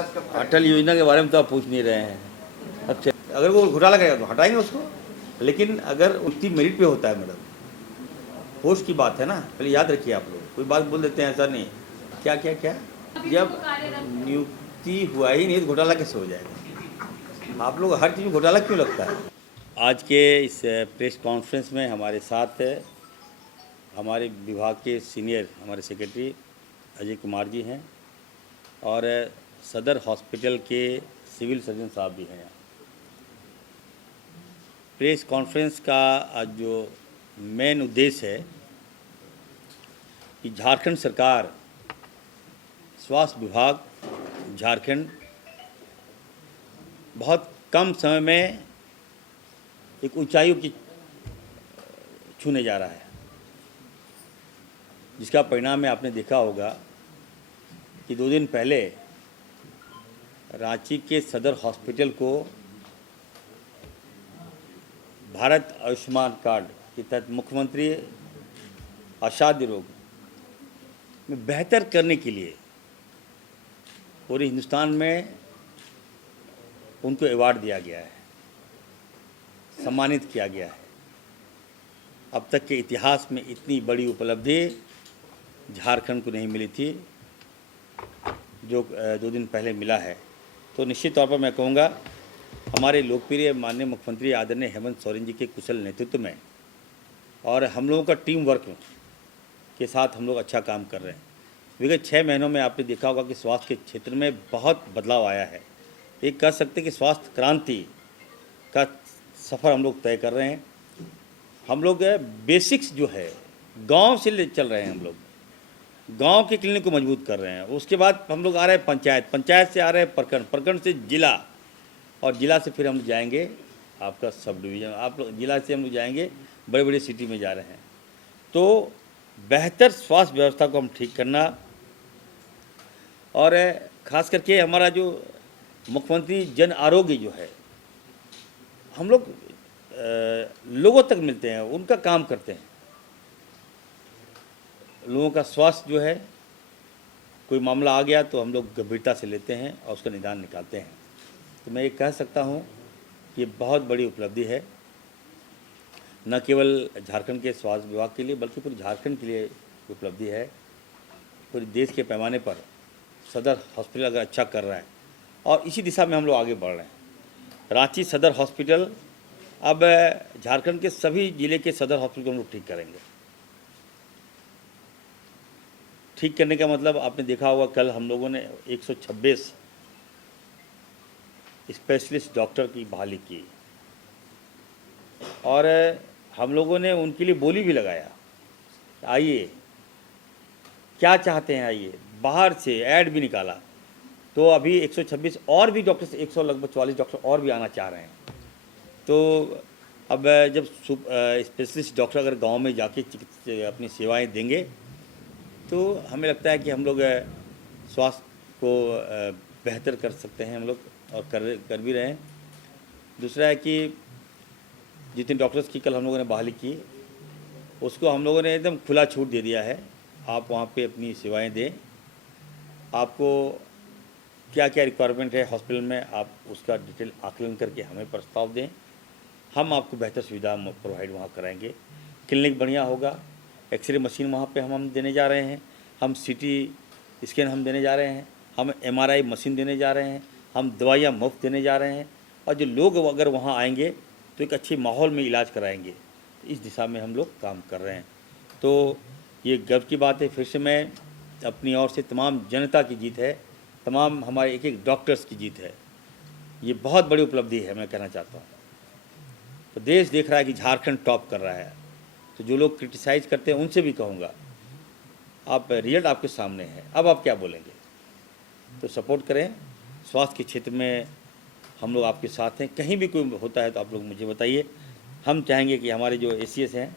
इलाज कब कराएंगे? अटल योजना के बारे में तो आप पूछ नहीं रहे हैं। अच्छा, अगर वो घोटाला करेगा तो हटाएंगे उसको, लेकिन अगर उसकी मेरिट पे होता है मैडम, पोस्ट की बात है ना, पहले याद रखिए आप लोग, कोई बात बोल देते हैं ऐसा नहीं। क्या क्या क्या, जब नियुक्ति हुआ ही नहीं तो घोटाला कैसे हो जाएगा? आप लोग हर चीज़ में घोटाला क्यों लगता है? आज के इस प्रेस कॉन्फ्रेंस में हमारे साथ हमारे विभाग के सीनियर हमारे सेक्रेटरी अजय कुमार जी हैं और सदर हॉस्पिटल के सिविल सर्जन साहब भी हैं यहाँ। प्रेस कॉन्फ्रेंस का आज जो मेन उद्देश्य है कि झारखंड सरकार, स्वास्थ्य विभाग झारखंड बहुत कम समय में एक ऊंचाइयों की छूने जा रहा है, जिसका परिणाम है आपने देखा होगा कि 2 दिन पहले रांची के सदर हॉस्पिटल को भारत आयुष्मान कार्ड के तहत मुख्यमंत्री असाध्य रोग में बेहतर करने के लिए पूरे हिंदुस्तान में उनको अवार्ड दिया गया है, सम्मानित किया गया है। अब तक के इतिहास में इतनी बड़ी उपलब्धि झारखंड को नहीं मिली थी जो 2 दिन पहले मिला है। तो निश्चित तौर पर मैं कहूँगा हमारे लोकप्रिय माननीय मुख्यमंत्री आदरणीय हेमंत सोरेन जी के कुशल नेतृत्व में और हम लोगों का टीम वर्क के साथ हम लोग अच्छा काम कर रहे हैं। विगत 6 महीनों में आपने देखा होगा कि स्वास्थ्य के क्षेत्र में बहुत बदलाव आया है। एक कह सकते हैं कि स्वास्थ्य क्रांति का सफ़र हम लोग तय कर रहे हैं। हम लोग बेसिक्स जो है गांव से चल रहे हैं, हम लोग गांव के क्लिनिक को मजबूत कर रहे हैं। उसके बाद हम लोग आ रहे हैं पंचायत, पंचायत से आ रहे हैं प्रखंड, प्रखंड से जिला, और जिला से फिर हम जाएंगे आपका सब डिवीज़न, आप लोग जिला से हम लोग जाएंगे बड़े बड़े सिटी में जा रहे हैं। तो बेहतर स्वास्थ्य व्यवस्था को हम ठीक करना, और ख़ास करके हमारा जो मुख्यमंत्री जन आरोग्य जो है, हम लोग लोगों तक मिलते हैं, उनका काम करते हैं। लोगों का स्वास्थ्य जो है, कोई मामला आ गया तो हम लोग गंभीरता से लेते हैं और उसका निदान निकालते हैं। तो मैं ये कह सकता हूँ कि ये बहुत बड़ी उपलब्धि है, न केवल झारखंड के स्वास्थ्य विभाग के लिए बल्कि पूरे झारखंड के लिए उपलब्धि है। पूरे देश के पैमाने पर सदर हॉस्पिटल अगर अच्छा कर रहा है और इसी दिशा में हम लोग आगे बढ़ रहे हैं। रांची सदर हॉस्पिटल अब झारखंड के सभी जिले के सदर हॉस्पिटल को हम लोग ठीक करेंगे। ठीक करने का मतलब आपने देखा होगा, कल हम लोगों ने 126 स्पेशलिस्ट डॉक्टर की बहाली की और हम लोगों ने उनके लिए बोली भी लगाया, आइए क्या चाहते हैं आइए। बाहर से ऐड भी निकाला, तो अभी 126 और भी डॉक्टर, 100 लगभग 44 डॉक्टर और भी आना चाह रहे हैं। तो अब जब स्पेशलिस्ट डॉक्टर अगर गांव में जाके अपनी सेवाएं देंगे तो हमें लगता है कि हम लोग स्वास्थ्य को बेहतर कर सकते हैं हम लोग, और कर भी रहे हैं। दूसरा है कि जितने डॉक्टर्स की कल हम लोगों ने बहाली की, उसको हम लोगों ने एकदम खुला छूट दे दिया है। आप वहाँ पे अपनी सेवाएं दें, आपको क्या क्या रिक्वायरमेंट है हॉस्पिटल में, आप उसका डिटेल आकलन करके हमें प्रस्ताव दें, हम आपको बेहतर सुविधा प्रोवाइड वहाँ कराएंगे। क्लिनिक बढ़िया होगा, एक्सरे मशीन वहाँ पे हम देने जा रहे हैं, हम सीटी स्कैन हम देने जा रहे हैं, हम एमआरआई मशीन देने जा रहे हैं, हम दवाइयाँ मुफ्त देने जा रहे हैं, और जो लोग अगर वहाँ आएंगे तो एक अच्छे माहौल में इलाज कराएंगे। इस दिशा में हम लोग काम कर रहे हैं। तो ये गर्व की बात है। फिर से मैं अपनी ओर से तमाम जनता की जीत है, तमाम हमारे एक एक डॉक्टर्स की जीत है। ये बहुत बड़ी उपलब्धि है, मैं कहना चाहता हूँ। तो देश देख रहा है कि झारखंड टॉप कर रहा है। तो जो लोग क्रिटिसाइज़ करते हैं उनसे भी कहूँगा, आप रिजल्ट आपके सामने है, अब आप क्या बोलेंगे। तो सपोर्ट करें। स्वास्थ्य के क्षेत्र में हम लोग आपके साथ हैं। कहीं भी कोई होता है तो आप लोग मुझे बताइए। हम चाहेंगे कि हमारे जो एसीएस हैं,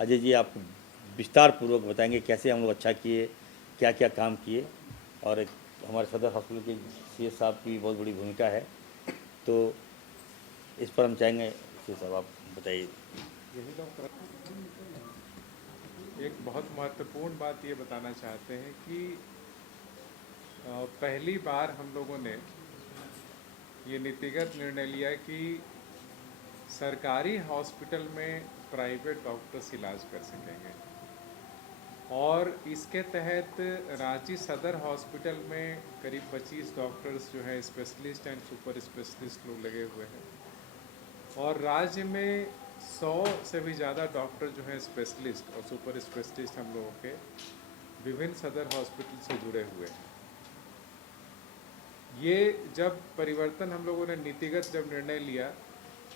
अजय जी आपको विस्तार पूर्वक बताएंगे कैसे हम लोग अच्छा किए, क्या क्या काम किए, और हमारे सदर हॉस्पिटल के सीएस साहब की बहुत बड़ी भूमिका है। तो इस पर हम चाहेंगे सीएस साहब आप बताइए। यही डॉक्टर एक बहुत महत्वपूर्ण बात ये बताना चाहते हैं कि पहली बार हम लोगों ने ये नीतिगत निर्णय लिया कि सरकारी हॉस्पिटल में प्राइवेट डॉक्टर्स इलाज कर सकेंगे और इसके तहत रांची सदर हॉस्पिटल में करीब 25 डॉक्टर्स जो है स्पेशलिस्ट एंड सुपर स्पेशलिस्ट लोग लगे हुए हैं और राज्य में 100 से भी ज़्यादा डॉक्टर जो हैं स्पेशलिस्ट और सुपर स्पेशलिस्ट हम लोगों के विभिन्न सदर हॉस्पिटल से जुड़े हुए हैं। ये जब परिवर्तन हम लोगों ने नीतिगत जब निर्णय लिया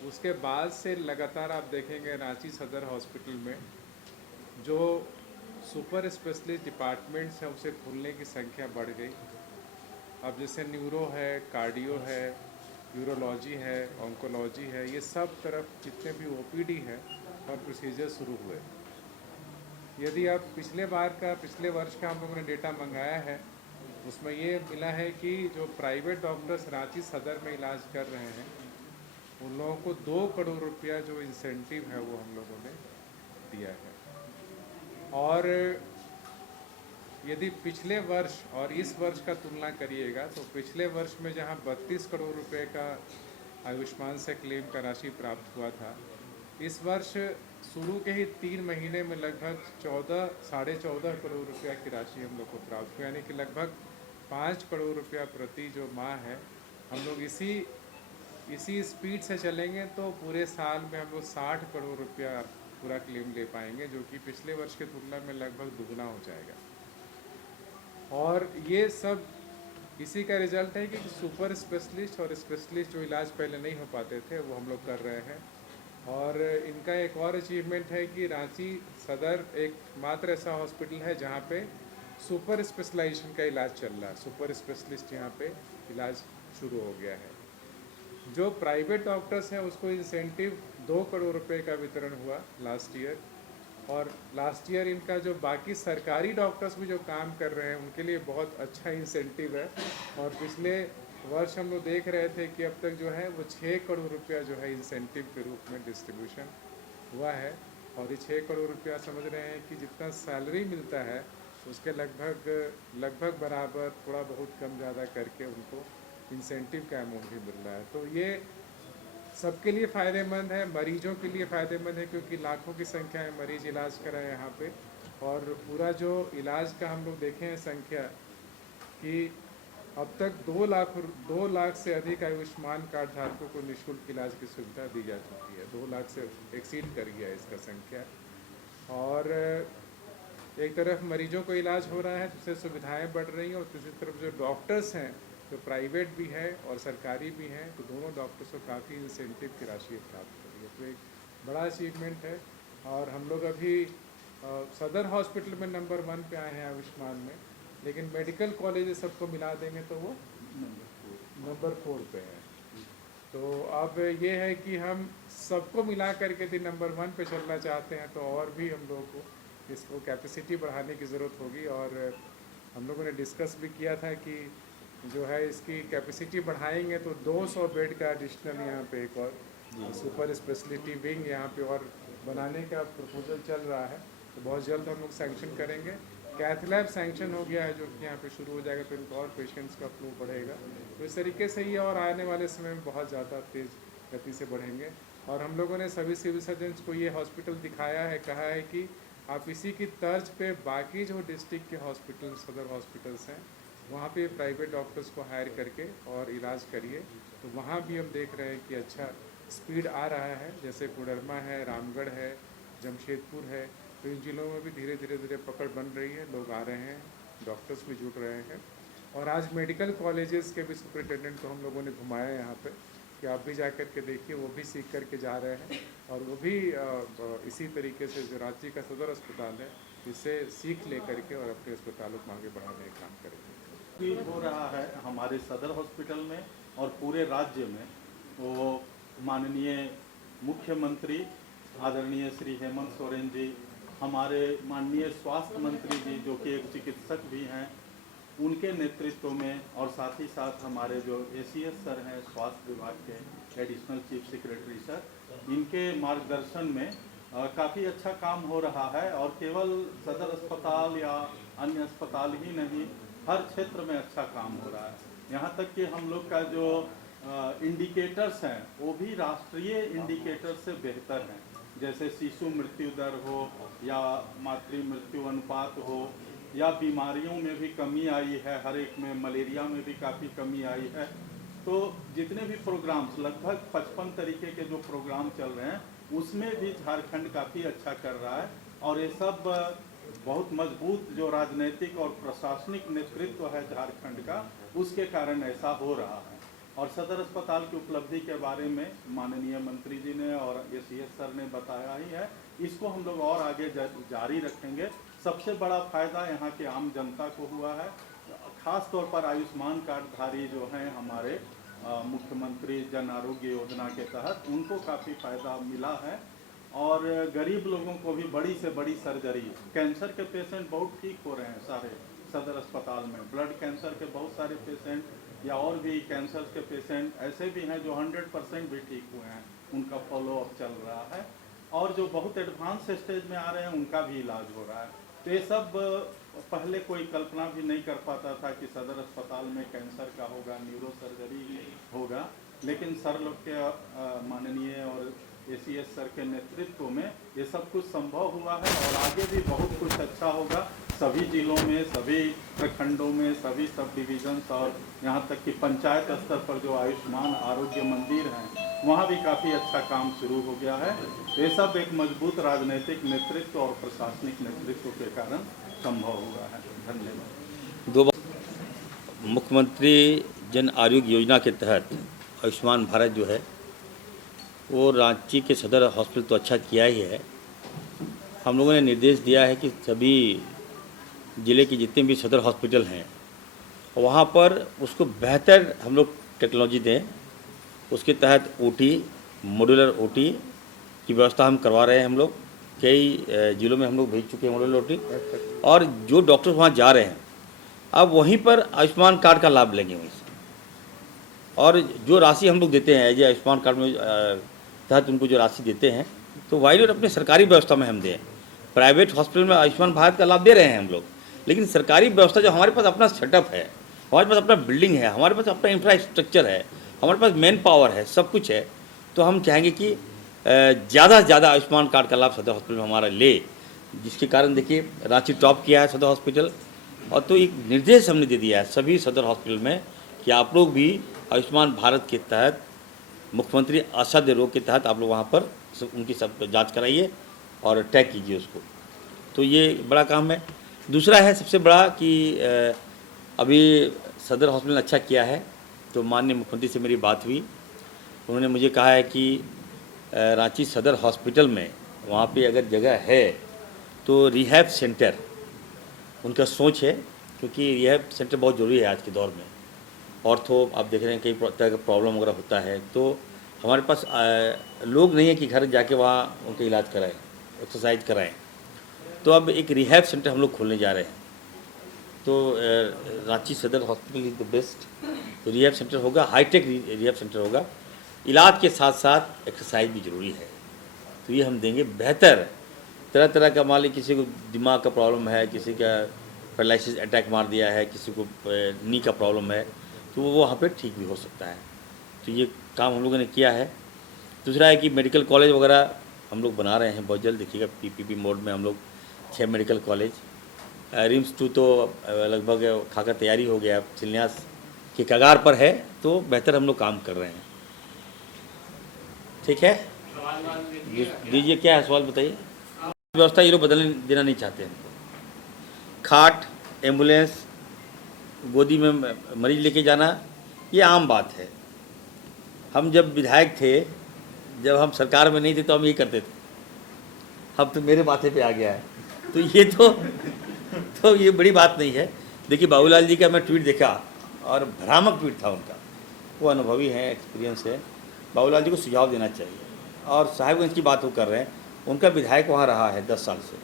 उसके बाद से लगातार आप देखेंगे रांची सदर हॉस्पिटल में जो सुपर स्पेशलिस्ट डिपार्टमेंट्स हैं उसे खुलने की संख्या बढ़ गई। अब जैसे न्यूरो है, कार्डियो है, यूरोलॉजी है, ऑन्कोलॉजी है, ये सब तरफ जितने भी ओपीडी हैं और प्रोसीजर शुरू हुए। यदि आप पिछले वर्ष का हम लोगों ने डेटा मंगाया है उसमें ये मिला है कि जो प्राइवेट डॉक्टर्स रांची सदर में इलाज कर रहे हैं उन लोगों को 2 करोड़ रुपया जो इंसेंटिव है वो हम लोगों ने दिया है। और यदि पिछले वर्ष और इस वर्ष का तुलना करिएगा तो पिछले वर्ष में जहां 32 करोड़ रुपए का आयुष्मान से क्लेम का राशि प्राप्त हुआ था, इस वर्ष शुरू के ही 3 महीने में लगभग 14-14.5 करोड़ रुपया की राशि हम लोग को प्राप्त हुई, यानी कि लगभग 5 करोड़ रुपया प्रति जो माह है। हम लोग इसी स्पीड से चलेंगे तो पूरे साल में हम लोग 60 करोड़ रुपया पूरा क्लेम ले पाएंगे, जो कि पिछले वर्ष की तुलना में लगभग दुगना हो जाएगा। और ये सब इसी का रिजल्ट है कि सुपर स्पेशलिस्ट और स्पेशलिस्ट जो इलाज पहले नहीं हो पाते थे वो हम लोग कर रहे हैं। और इनका एक और अचीवमेंट है कि रांची सदर एकमात्र ऐसा हॉस्पिटल है जहाँ पे सुपर स्पेशलाइजेशन का इलाज चल रहा है। सुपर स्पेशलिस्ट यहाँ पे इलाज शुरू हो गया है। जो प्राइवेट डॉक्टर्स हैं उसको इंसेंटिव 2 करोड़ रुपए का वितरण हुआ लास्ट ईयर, और लास्ट ईयर इनका जो बाकी सरकारी डॉक्टर्स भी जो काम कर रहे हैं उनके लिए बहुत अच्छा इंसेंटिव है। और पिछले वर्ष हम लोग देख रहे थे कि अब तक जो है वो 6 करोड़ रुपया जो है इंसेंटिव के रूप में डिस्ट्रीब्यूशन हुआ है। और ये 6 करोड़ रुपया समझ रहे हैं कि जितना सैलरी मिलता है उसके लगभग बराबर, थोड़ा बहुत कम ज़्यादा करके उनको इंसेंटिव का अमाउंट भी मिल रहा है। तो ये सबके लिए फ़ायदेमंद है, मरीजों के लिए फ़ायदेमंद है क्योंकि लाखों की संख्या में मरीज इलाज कराए यहाँ पे। और पूरा जो इलाज का हम लोग देखें हैं संख्या कि अब तक 2 लाख से अधिक आयुष्मान कार्ड धारकों को निःशुल्क इलाज की सुविधा दी जा चुकी है। 2 लाख से एक्सीड कर गया है इसका संख्या। और एक तरफ मरीजों को इलाज हो रहा है, दूसरी सुविधाएं बढ़ रही हैं, और दूसरी तरफ जो डॉक्टर्स हैं जो प्राइवेट भी है और सरकारी भी हैं, तो दोनों डॉक्टर्स को काफ़ी इंसेंटिव की राशि प्राप्त हो रही है। तो एक बड़ा अचीवमेंट है। और हम लोग अभी सदर हॉस्पिटल में नंबर 1 पे आए हैं आयुष्मान में, लेकिन मेडिकल कॉलेज सबको मिला देंगे तो वो नंबर 4 पे है। तो अब ये है कि हम सबको मिला करके यदि नंबर 1 पे चलना चाहते हैं तो और भी हम लोगों को इसको कैपेसिटी बढ़ाने की ज़रूरत होगी। और हम लोगों ने डिस्कस भी किया था कि जो है इसकी कैपेसिटी बढ़ाएंगे तो 200 बेड का एडिशनल यहाँ पे एक और सुपर स्पेशलिटी विंग यहाँ पे और बनाने का प्रपोजल चल रहा है। तो बहुत जल्द हम लोग सैंक्शन करेंगे। कैथ लैब सैंक्शन हो गया है जो कि यहाँ पे शुरू हो जाएगा, तो इनको और पेशेंट्स का फ्लो बढ़ेगा। तो इस तरीके से ही और आने वाले समय में बहुत ज़्यादा तेज़ गति से बढ़ेंगे। और हम लोगों ने सभी सिविल सर्जन्स को ये हॉस्पिटल दिखाया है, कहा है कि आप इसी की तर्ज पे बाकी जो डिस्ट्रिक्ट के हॉस्पिटल, सदर हॉस्पिटल्स हैं, वहाँ पे प्राइवेट डॉक्टर्स को हायर करके और इलाज करिए। तो वहाँ भी हम देख रहे हैं कि अच्छा स्पीड आ रहा है। जैसे कोडरमा है, रामगढ़ है, जमशेदपुर है, तो इन जिलों में भी धीरे धीरे पकड़ बन रही है, लोग आ रहे हैं, डॉक्टर्स भी जुड़ रहे हैं। और आज मेडिकल कॉलेजेस के भी सुपरिटेंडेंट को हम लोगों ने घुमाया यहाँ पे कि आप भी जा कर के देखिए, वो भी सीख करके जा रहे हैं। और वो भी इसी तरीके से जो रांची का सदर अस्पताल है इससे सीख ले करके और अपने अस्पतालों को आगे बढ़ाने का काम करेंगे। भी हो रहा है हमारे सदर हॉस्पिटल में और पूरे राज्य में। वो माननीय मुख्यमंत्री आदरणीय श्री हेमंत सोरेन जी, हमारे माननीय स्वास्थ्य मंत्री जी जो कि एक चिकित्सक भी हैं, उनके नेतृत्व में, और साथ ही साथ हमारे जो एसीएस सर हैं स्वास्थ्य विभाग के एडिशनल चीफ सेक्रेटरी सर, इनके मार्गदर्शन में काफ़ी अच्छा काम हो रहा है। और केवल सदर अस्पताल या अन्य अस्पताल ही नहीं, हर क्षेत्र में अच्छा काम हो रहा है। यहाँ तक कि हम लोग का जो इंडिकेटर्स हैं वो भी राष्ट्रीय इंडिकेटर से बेहतर हैं। जैसे शिशु मृत्यु दर हो या मातृ मृत्यु अनुपात हो या बीमारियों में भी कमी आई है, हर एक में मलेरिया में भी काफ़ी कमी आई है। तो जितने भी प्रोग्राम्स, लगभग 55 तरीके के जो प्रोग्राम चल रहे हैं उसमें भी झारखंड काफ़ी अच्छा कर रहा है। और ये सब बहुत मजबूत जो राजनीतिक और प्रशासनिक नेतृत्व है झारखंड का, उसके कारण ऐसा हो रहा है। और सदर अस्पताल की उपलब्धि के बारे में माननीय मंत्री जी ने और एसीएस सर ने बताया ही है, इसको हम लोग और आगे जारी रखेंगे। सबसे बड़ा फायदा यहाँ के आम जनता को हुआ है, खास तौर पर आयुष्मान कार्डधारी जो हैं हमारे मुख्यमंत्री जन आरोग्य योजना के तहत, उनको काफ़ी फायदा मिला है। और गरीब लोगों को भी बड़ी से बड़ी सर्जरी, कैंसर के पेशेंट बहुत ठीक हो रहे हैं सारे सदर अस्पताल में। ब्लड कैंसर के बहुत सारे पेशेंट या और भी कैंसर के पेशेंट ऐसे भी हैं जो 100% भी ठीक हुए हैं, उनका फॉलोअप चल रहा है। और जो बहुत एडवांस स्टेज में आ रहे हैं उनका भी इलाज हो रहा है। तो ये सब पहले कोई कल्पना भी नहीं कर पाता था कि सदर अस्पताल में कैंसर का होगा, न्यूरो सर्जरी होगा। लेकिन सर लोग के माननीय और एसीएस सर के नेतृत्व में ये सब कुछ संभव हुआ है। और आगे भी बहुत कुछ अच्छा होगा सभी जिलों में, सभी प्रखंडों में, सभी सब डिविजन्स और यहाँ तक कि पंचायत स्तर पर जो आयुष्मान आरोग्य मंदिर हैं वहाँ भी काफ़ी अच्छा काम शुरू हो गया है। ये सब एक मजबूत राजनीतिक नेतृत्व और प्रशासनिक नेतृत्व के कारण संभव हुआ है। धन्यवाद। दो मुख्यमंत्री जन आरोग्य योजना के तहत आयुष्मान भारत जो है वो रांची के सदर हॉस्पिटल तो अच्छा किया ही है। हम लोगों ने निर्देश दिया है कि सभी ज़िले के जितने भी सदर हॉस्पिटल हैं वहाँ पर उसको बेहतर हम लोग टेक्नोलॉजी दें। उसके तहत ओटी, मॉड्यूलर ओटी की व्यवस्था हम करवा रहे हैं। हम लोग कई ज़िलों में हम लोग भेज चुके हैं मॉड्यूलर ओटी। और जो डॉक्टर वहाँ जा रहे हैं अब वहीं पर आयुष्मान कार्ड का लाभ लेंगे वहीं से। और जो राशि हम लोग देते हैं एज आयुष्मान कार्ड में तहत उनको जो राशि देते हैं तो वाई नॉट अपने सरकारी व्यवस्था में हम दें। प्राइवेट हॉस्पिटल में आयुष्मान भारत का लाभ दे रहे हैं हम लोग, लेकिन सरकारी व्यवस्था जो हमारे पास अपना सेटअप है, हमारे पास अपना बिल्डिंग है, हमारे पास अपना इंफ्रास्ट्रक्चर है, हमारे पास मैन पावर है, सब कुछ है। तो हम चाहेंगे कि ज़्यादा से ज़्यादा आयुष्मान कार्ड का लाभ सदर हॉस्पिटल में हमारा ले, जिसके कारण देखिए रांची टॉप किया है सदर हॉस्पिटल। और तो एक निर्देश हमने दे दिया है सभी सदर हॉस्पिटल में कि आप लोग भी आयुष्मान भारत के तहत, मुख्यमंत्री असाध्य रोग के तहत आप लोग वहाँ पर उनकी सब जांच कराइए और टैग कीजिए उसको। तो ये बड़ा काम है। दूसरा है सबसे बड़ा कि अभी सदर हॉस्पिटल ने अच्छा किया है। तो माननीय मुख्यमंत्री से मेरी बात हुई, उन्होंने मुझे कहा है कि रांची सदर हॉस्पिटल में वहाँ पे अगर जगह है तो रिहैब सेंटर उनका सोच है, क्योंकि रिहैब सेंटर बहुत ज़रूरी है आज के दौर में। ऑर्थो आप देख रहे हैं कई तरह का प्रॉब्लम वगैरह होता है, तो हमारे पास लोग नहीं है कि घर जाके वहाँ उनका इलाज कराएं, एक्सरसाइज कराएं। तो अब एक रिहैब सेंटर हम लोग खोलने जा रहे हैं। तो रांची सदर हॉस्पिटल इज़ द बेस्ट। तो रिहैब सेंटर होगा, हाईटेक रिहैब सेंटर होगा। इलाज के साथ साथ एक्सरसाइज भी ज़रूरी है, तो ये हम देंगे बेहतर। तरह तरह का मान लीजिए किसी को दिमाग का प्रॉब्लम है, किसी का पैरालिसिस अटैक मार दिया है, किसी को नी का प्रॉब्लम है, तो वो वहाँ पे ठीक भी हो सकता है। तो ये काम हम लोगों ने किया है। दूसरा है कि मेडिकल कॉलेज वगैरह हम लोग बना रहे हैं बहुत जल्द। देखिएगा पीपीपी मोड में हम लोग 6 मेडिकल कॉलेज, रिम्स 2 तो लगभग खाका तैयारी हो गया, शिलान्यास के कगार पर है। तो बेहतर हम लोग काम कर रहे हैं। ठीक है, दीजिए, क्या है सवाल बताइए। व्यवस्था ये लोग बदलने देना नहीं चाहते हैं। खाट, एम्बुलेंस, गोदी में मरीज लेके जाना, ये आम बात है। हम जब विधायक थे, जब हम सरकार में नहीं थे तो हम ये करते थे। अब तो मेरे माथे पे आ गया है, तो ये तो ये बड़ी बात नहीं है। देखिए बाबूलाल जी का मैं ट्वीट देखा और भ्रामक ट्वीट था उनका। वो अनुभवी हैं, एक्सपीरियंस है। बाबूलाल जी को सुझाव देना चाहिए। और साहिबगंज की बात वो कर रहे हैं, उनका विधायक वहाँ रहा है 10 साल से,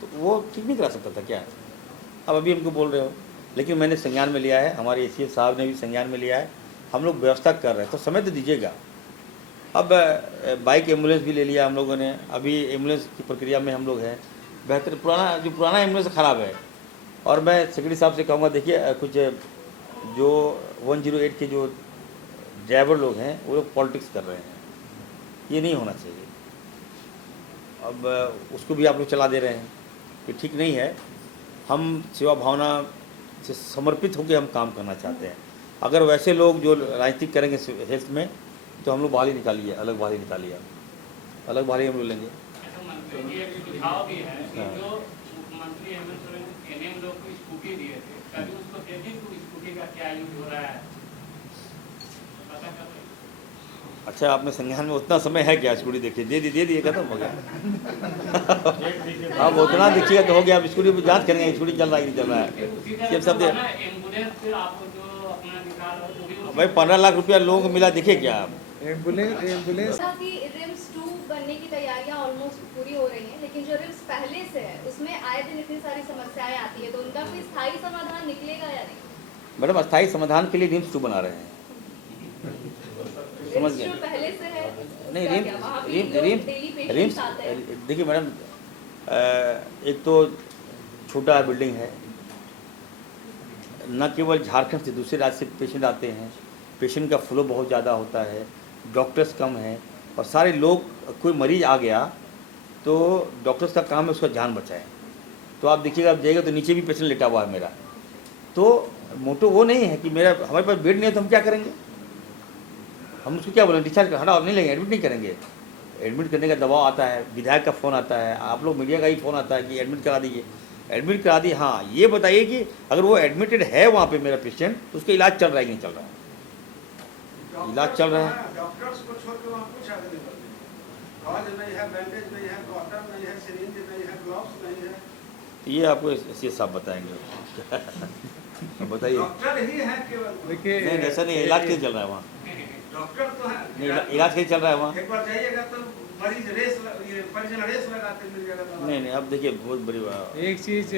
तो वो ठीक नहीं करा सकता था क्या? अब अभी हमको बोल रहे हो। लेकिन मैंने संज्ञान में लिया है, हमारे एसीएस साहब ने भी संज्ञान में लिया है। हम लोग व्यवस्था कर रहे हैं, तो समय तो दीजिएगा। अब बाइक एम्बुलेंस भी ले लिया हम लोगों ने, अभी एम्बुलेंस की प्रक्रिया में हम लोग हैं। बेहतर पुराना एम्बुलेंस ख़राब है, और मैं सेक्रेटरी साहब से कहूँगा, देखिए कुछ जो 108 के जो ड्राइवर लोग हैं वो लोग पॉलिटिक्स कर रहे हैं, ये नहीं होना चाहिए। अब उसको भी आप लोग चला दे रहे हैं, ये ठीक नहीं है। हम सेवा भावना से समर्पित होकर हम काम करना चाहते हैं। अगर वैसे लोग जो राजनीतिक करेंगे हेल्थ में, तो हम लोग बहाली निकालिए, अलग बहाली निकालिए, अलग बहाली हम लोग लेंगे। ऐसा मंत्री जी एक सुझाव भी है कि जो मुख्यमंत्री हेमंत सोरेन एनएम लोग को स्कूटी दिए थे, कभी उसको देखे कि स्कूटी का क्या यूज हो रहा है, पता कर रहे हैं? अच्छा, आपने संज्ञान में उतना समय है क्या? स्कूटी देखिए, दे दिए, खत्म हो गया। अब उतना देखिएगा तो हो गया। अब स्कूटी पर जाँच करेंगे स्कूटी चल रहा है कि नहीं चल रहा है, ये सब दे। एम्बुलेंस से आपको जो अपना निकाल हो, जो भी भाई 15 लाख रुपया लोगों को मिला, देखिए क्या आप? एम्बुलेंस कि रिम्स 2 बनने की तैयारियां ऑलमोस्ट पूरी हो रही हैं, लेकिन जो रिम्स पहले से है उसमें आए दिन इतनी सारी समस्याएं आती है, तो उनका कोई स्थायी समाधान निकलेगा या नहीं? मैडम, अस्थायी समाधान के लिए रिम्स 2 बना रहे हैं। समझ रिम्स गए? जो पहले से है नहीं, उसका क्या? वहाँ भी लोग डेली पेशेंट्स आते हैं। देखिए मैडम, एक तो छोटा बिल्डिंग है, न केवल झारखंड से दूसरे राज्य से पेशेंट आते हैं, पेशेंट का फ्लो बहुत ज़्यादा होता है, डॉक्टर्स कम हैं, और सारे लोग, कोई मरीज आ गया तो डॉक्टर्स का काम है उसका जान बचाएं। तो आप देखिएगा, आप जाइएगा तो नीचे भी पेशेंट लेटा हुआ है मेरा। तो मोटो वो नहीं है कि हमारे पास बेड नहीं है तो हम क्या करेंगे, हम उसको क्या बोलेंगे, डिस्चार्ज हटा नहीं लेंगे, एडमिट नहीं करेंगे। एडमिट करने का दबाव आता है, विधायक का फ़ोन आता है, आप लोग मीडिया का ही फ़ोन आता है कि एडमिट करा दीजिए, एडमिट करा दिए। हाँ, ये बताइए कि अगर वो एडमिटेड है वहाँ पे मेरा पेशेंट, तो उसका इलाज चल रहा है कि नहीं चल रहा है? इलाज चल रहा है। डॉक्टर्स को छोड़ के वहाँ कुछ आगे नहीं बढ़ते। गॉज नहीं है, बैंडेज नहीं है, कॉटन नहीं है, सिरिंज नहीं है, ग्लव्स नहीं है। ये आपको एस साहब बताएंगे। बताइए। डॉक्टर ही है केवल। देखिए, नहीं, ऐसा नहीं है, इलाज कैसे चल रहा है वहाँ? डॉक्टर तो है। नहीं, इलाज कैसे चल रहा है वहाँ? एक बार जाइएगा तो मरीज रेस लगाते मिल जाएगा। नहीं, अब देखिए बहुत बड़ी बात। एक चीज़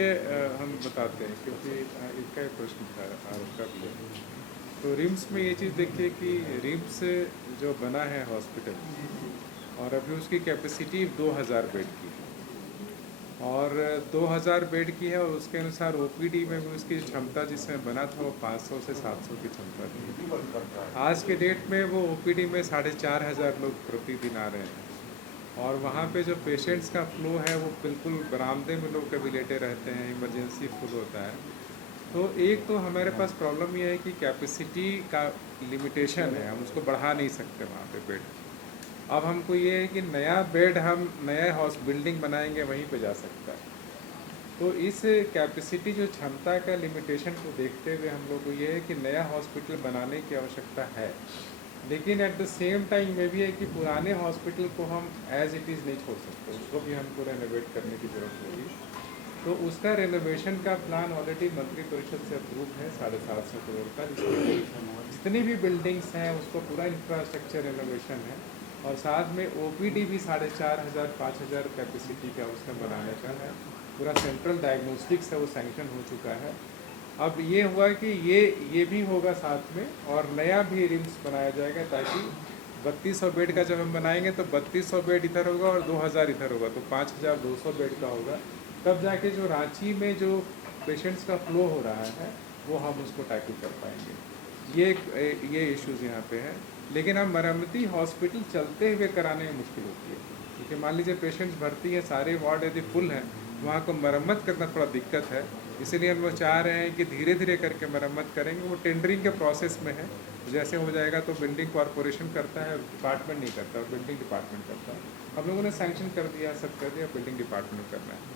हम बताते हैं, क्योंकि इसका एक प्रश्न था आरोप कर ले। तो रिम्स में ये चीज़ देखिए कि रिम्स जो बना है हॉस्पिटल, और अभी उसकी कैपेसिटी 2000 बेड की है, और 2000 बेड की है, और उसके अनुसार ओपीडी में भी उसकी क्षमता जिसमें बना था वो 500 से 700 की क्षमता थी। आज के डेट में वो ओपीडी में 4500 लोग प्रतिदिन आ रहे हैं, और वहाँ पे जो पेशेंट्स का फ्लो है वो बिल्कुल बरामदे में लोग कभी लेटे रहते हैं, इमरजेंसी फुल होता है। तो एक तो हमारे पास प्रॉब्लम ये है कि कैपेसिटी का लिमिटेशन है, हम उसको बढ़ा नहीं सकते वहाँ पे बेड। अब हमको ये है कि नया बेड हम नया बिल्डिंग बनाएंगे वहीं पे जा सकता है। तो इस कैपेसिटी जो क्षमता का लिमिटेशन को देखते हुए हम लोग को ये है कि नया हॉस्पिटल बनाने की आवश्यकता है, लेकिन एट द सेम टाइम ये भी है कि पुराने हॉस्पिटल को हम एज इट इज़ नहीं छोड़ सकते, उसको भी हमको रेनोवेट करने की ज़रूरत होगी। तो उसका रेनोवेशन का प्लान ऑलरेडी मंत्रिपरिषद से अप्रूव है 750 करोड़ का, जिसमें जितनी भी बिल्डिंग्स हैं उसको पूरा इंफ्रास्ट्रक्चर रेनोवेशन है, और साथ में ओपीडी भी 4500-5000 कैपेसिटी का उसमें बनाने का है। पूरा सेंट्रल डायग्नोस्टिक्स है वो सैंक्शन हो चुका है। अब ये हुआ कि ये भी होगा साथ में, और नया भी रिम्स बनाया जाएगा, ताकि 3200 बेड का जब हम बनाएंगे तो 3200 बेड इधर होगा और 2000 इधर होगा, तो 5200 बेड का होगा। तब जाके जो रांची में जो पेशेंट्स का फ्लो हो रहा है वो हम उसको टैकल कर पाएंगे। ये इश्यूज़ यहाँ पे हैं। लेकिन हम मरम्मती हॉस्पिटल चलते हुए कराने में मुश्किल होती है, क्योंकि मान लीजिए पेशेंट्स भर्ती हैं, सारे वार्ड यदि फुल हैं, वहाँ को मरम्मत करना थोड़ा दिक्कत है। इसीलिए हम लोग चाह रहे हैं कि धीरे धीरे करके मरम्मत करेंगे। वो टेंडरिंग के प्रोसेस में है, जैसे हो जाएगा तो बिल्डिंग कॉरपोरेशन करता है, डिपार्टमेंट नहीं करता, और बिल्डिंग डिपार्टमेंट करता है। हम लोगों ने सैंक्शन कर दिया, सब कर दिया, बिल्डिंग डिपार्टमेंट करना है।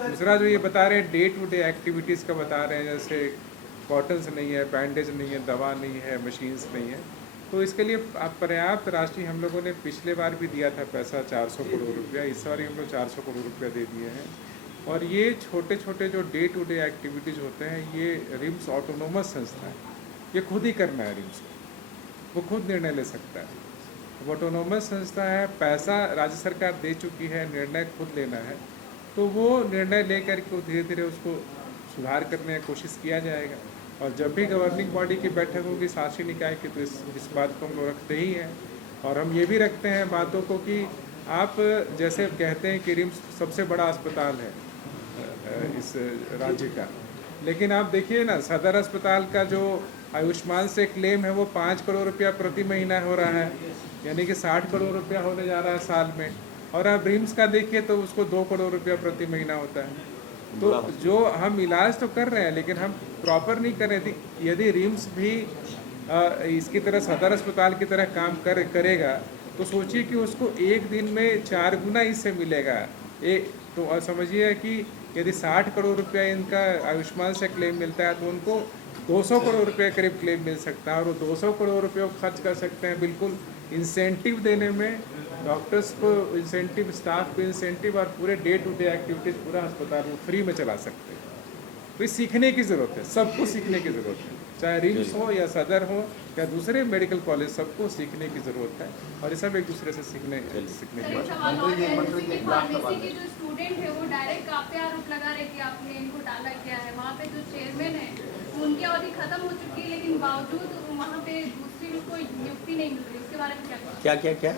दूसरा जो ये बता रहे हैं डे टू डे एक्टिविटीज़ का बता रहे हैं, जैसे कॉटन्स नहीं है, बैंडेज नहीं है, दवा नहीं है, मशीन्स नहीं है, तो इसके लिए पर्याप्त राशि हम लोगों ने पिछले बार भी दिया था पैसा 400 करोड़ रुपया, इस बार हम लोग 400 करोड़ रुपया दे दिए हैं। और ये छोटे छोटे जो डे टू डे एक्टिविटीज़ होते हैं, ये रिम्स ऑटोनोमस संस्था है, ये खुद ही करना है, रिम्स वो खुद निर्णय ले सकता है। वो ऑटोनोमस संस्था है, पैसा राज्य सरकार दे चुकी है, निर्णय खुद लेना है, तो वो निर्णय लेकर के धीरे धीरे उसको सुधार करने की कोशिश किया जाएगा। और जब भी गवर्निंग बॉडी की बैठक होगी शासी निकाय की, तो इस बात को हम लोग रखते ही हैं। और हम ये भी रखते हैं बातों को कि आप जैसे कहते हैं कि रिम्स सबसे बड़ा अस्पताल है इस राज्य का, लेकिन आप देखिए ना, सदर अस्पताल का जो आयुष्मान से क्लेम है वो 5 करोड़ रुपया प्रति महीना हो रहा है, यानी कि 60 करोड़ रुपया होने जा रहा है साल में। और आप रिम्स का देखिए तो उसको 2 करोड़ रुपया प्रति महीना होता है। तो जो हम इलाज तो कर रहे हैं लेकिन हम प्रॉपर नहीं कर रहे थे। यदि रिम्स भी इसकी तरह सदर अस्पताल की तरह काम करेगा तो सोचिए कि उसको एक दिन में 4 गुना इससे मिलेगा। तो समझिए कि यदि 60 करोड़ रुपया इनका आयुष्मान से क्लेम मिलता है तो उनको 200 करोड़ रुपये करीब क्लेम मिल सकता है, और वो 200 करोड़ रुपये वो खर्च कर सकते हैं बिल्कुल इंसेंटिव देने में, डॉक्टर्स को इंसेंटिव, स्टाफ को इंसेंटिव, और पूरे डे टू डे एक्टिविटीज़ पूरा अस्पताल वो फ्री में चला सकते हैं। तो ये सीखने की ज़रूरत है, सबको सीखने की ज़रूरत है, चाहे रिम्स हो या सदर हो या दूसरे मेडिकल कॉलेज, सबको सीखने की ज़रूरत है। और ये सब एक दूसरे से सीखने की सर, एक बात। सवाल और है, जैसे कि फार्मेसी के जो स्टूडेंट है वो डायरेक्ट आप पे आरोप लगा रहे कि आपने इनको टाला किया है। वहाँ पे जो चेयरमैन है उनकी अवधि खत्म हो चुकी है, लेकिन बावजूद वहाँ पे दूसरी कोई नियुक्ति नहीं मिल रही, उसके बारे में क्या कहेंगे? क्या क्या क्या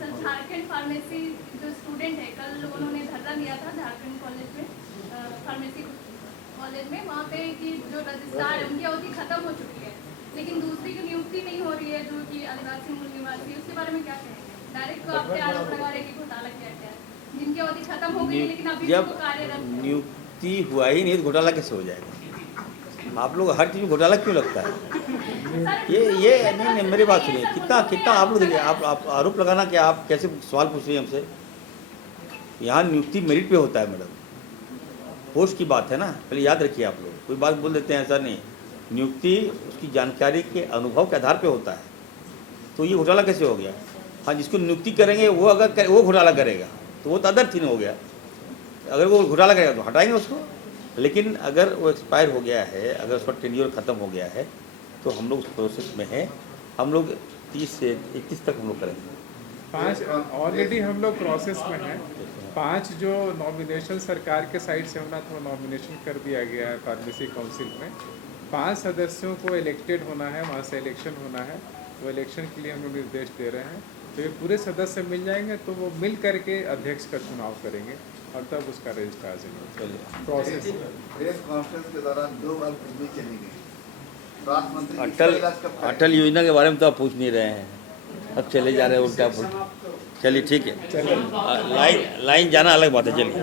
सर, झारखंड फार्मेसी जो स्टूडेंट है, कल उन्होंने धरना दिया था झारखंड कॉलेज में, फार्मेसी कॉलेज में, वहाँ पे कि जो रजिस्ट्रार है उनकी अवधि खत्म हो चुकी है, लेकिन दूसरी की नियुक्ति नहीं हो रही है जो कि आदिवासी मूल निवासी, उसके बारे में क्या कहेंगे? डायरेक्ट तो आप पे आरोप लगा रहे कि घोटाला किया गया है, जिनकी अवधि खत्म हो गई है लेकिन अभी भी जब वो कार्यरत है। नियुक्ति हुआ ही नहीं तो घोटाला कैसे हो जाएगा? आप लोग हर चीज़ में घोटाला क्यों लगता है? सर, ये नहीं, मेरी बात सुनिए, कितना आप लोग देखिए, आप आरोप लगाना कि आप कैसे सवाल पूछ रही हैं हमसे। यहाँ नियुक्ति मेरिट पे होता है मैडम, पोस्ट की बात है ना, पहले याद रखिए। आप लोग कोई बात बोल देते हैं, ऐसा नहीं। नियुक्ति उसकी जानकारी के अनुभव के आधार पे होता है, तो ये घोटाला कैसे हो गया? हाँ, जिसको नियुक्ति करेंगे वो अगर वो घोटाला करेगा तो वो तो अदर थिंग हो गया। अगर वो घोटाला करेगा तो हटाएंगे उसको, लेकिन अगर वो एक्सपायर हो गया है, अगर उसका टेन्योर ख़त्म हो गया है तो हम लोग उस प्रोसेस में हैं। हम लोग 30 से 31 तक हम लोग करेंगे। 5 ऑलरेडी हम लोग प्रोसेस में हैं। 5 जो नॉमिनेशन सरकार के साइड से होना था, नॉमिनेशन कर दिया गया है फार्मेसी काउंसिल में। 5 सदस्यों को इलेक्टेड होना है, वहाँ से इलेक्शन होना है। वो इलेक्शन के लिए हम लोग निर्देश दे रहे हैं, तो ये पूरे सदस्य मिल जाएंगे तो वो मिल करके अध्यक्ष का चुनाव करेंगे और तब उसका रजिस्ट्रार चलिए। प्रोसेस। प्रेस कॉन्फ्रेंस के दौरान 2 बार फिल्में चली गई। स्वास्थ्य मंत्री इसका इलाज कब करेंगे? अटल योजना के बारे में तो आप पूछ नहीं रहे हैं, अब चले जा रहे हैं उल्टा पुल्टा। चलिए ठीक है, लाइन जाना अलग बात है। चलिए।